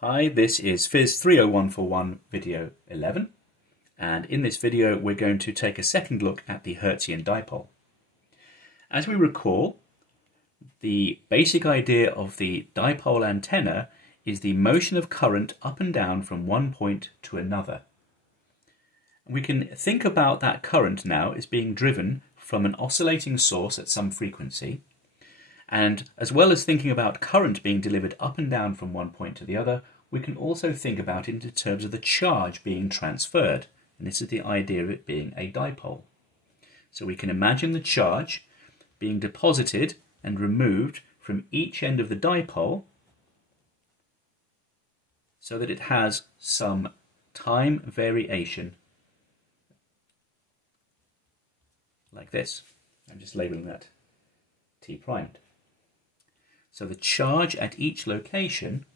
Hi, this is PHYS30141 video 11, and in this video we're going to take a second look at the Hertzian dipole. As we recall, the basic idea of the dipole antenna is the motion of current up and down from one point to another. We can think about that current now as being driven from an oscillating source at some frequency, and as well as thinking about current being delivered up and down from one point to the other, we can also think about it in terms of the charge being transferred. And this is the idea of it being a dipole. So we can imagine the charge being deposited and removed from each end of the dipole so that it has some time variation like this. I'm just labeling that T primed. So the charge at each location,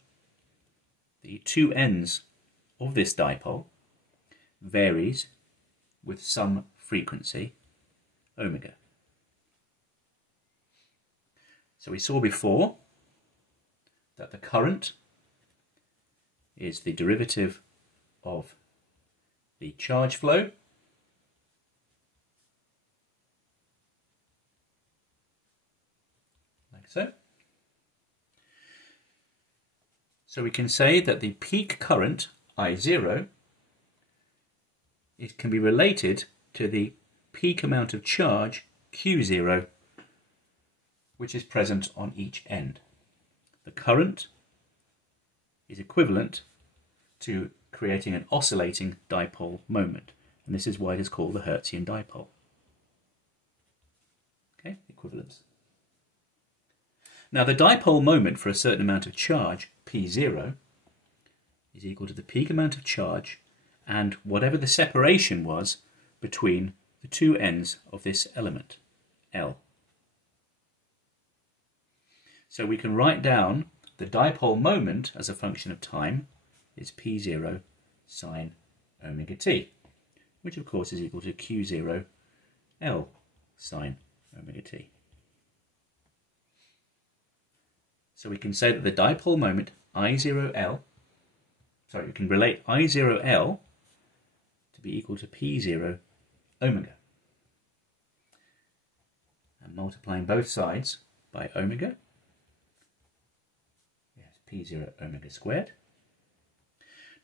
the two ends of this dipole, varies with some frequency, omega. So we saw before that the current is the derivative of the charge flow, like so. So we can say that the peak current, I0, it can be related to the peak amount of charge, Q0, which is present on each end. The current is equivalent to creating an oscillating dipole moment, and this is why it is called the Hertzian dipole. Okay, equivalence. Now the dipole moment for a certain amount of charge, P0, is equal to the peak amount of charge and whatever the separation was between the two ends of this element, L. So we can write down the dipole moment as a function of time is P0 sine omega t, which of course is equal to Q0 L sine omega t. So we can say that the dipole moment I0L, we can relate I0L to be equal to P0 omega. And multiplying both sides by omega, we have P0 omega squared.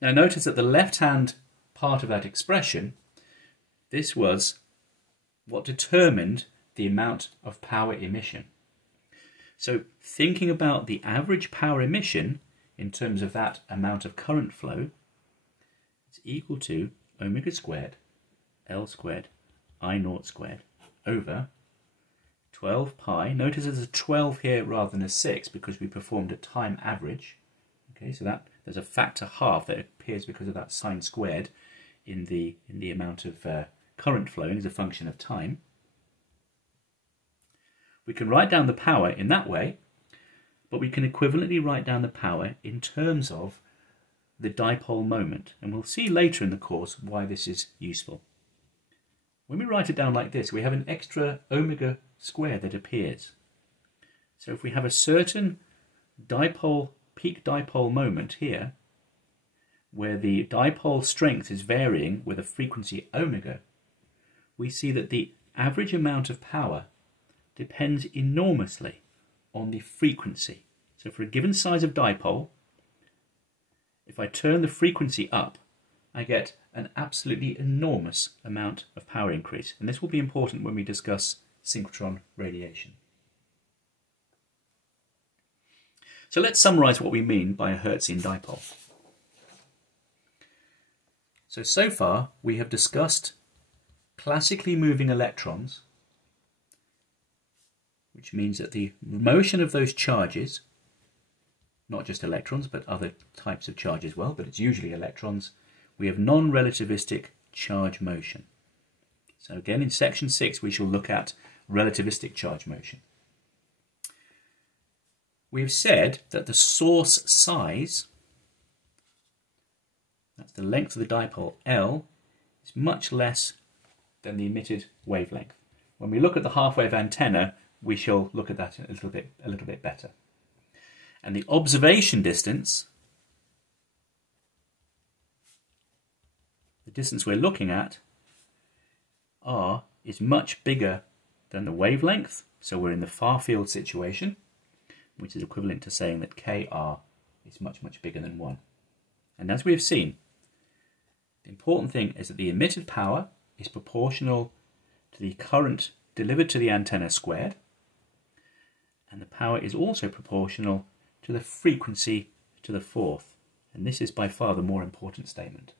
Now notice that the left-hand part of that expression, this was what determined the amount of power emission. So thinking about the average power emission in terms of that amount of current flow, it's equal to omega squared, L squared, I naught squared over 12 pi. Notice there's a 12 here rather than a 6 because we performed a time average. Okay, so that there's a factor half that appears because of that sine squared in the amount of current flowing as a function of time. We can write down the power in that way, but we can equivalently write down the power in terms of the dipole moment, and we'll see later in the course why this is useful. When we write it down like this, we have an extra omega squared that appears. So if we have a certain dipole, peak dipole moment here, where the dipole strength is varying with a frequency omega, we see that the average amount of power depends enormously on the frequency. So for a given size of dipole, if I turn the frequency up, I get an absolutely enormous amount of power increase. And this will be important when we discuss synchrotron radiation. So let's summarize what we mean by a Hertzian dipole. So far we have discussed classically moving electrons, which means that the motion of those charges, not just electrons, but other types of charge as well, but it's usually electrons, we have non-relativistic charge motion. So again, in section 6, we shall look at relativistic charge motion. We have said that the source size, that's the length of the dipole L, is much less than the emitted wavelength. When we look at the half-wave antenna, we shall look at that a little bit better. And the observation distance the distance we're looking at, r, is much bigger than the wavelength, so we're in the far field situation, which is equivalent to saying that kr is much, much bigger than 1. And as we have seen, the important thing is that the emitted power is proportional to the current delivered to the antenna squared, and the power is also proportional to the frequency to the fourth. And this is by far the more important statement.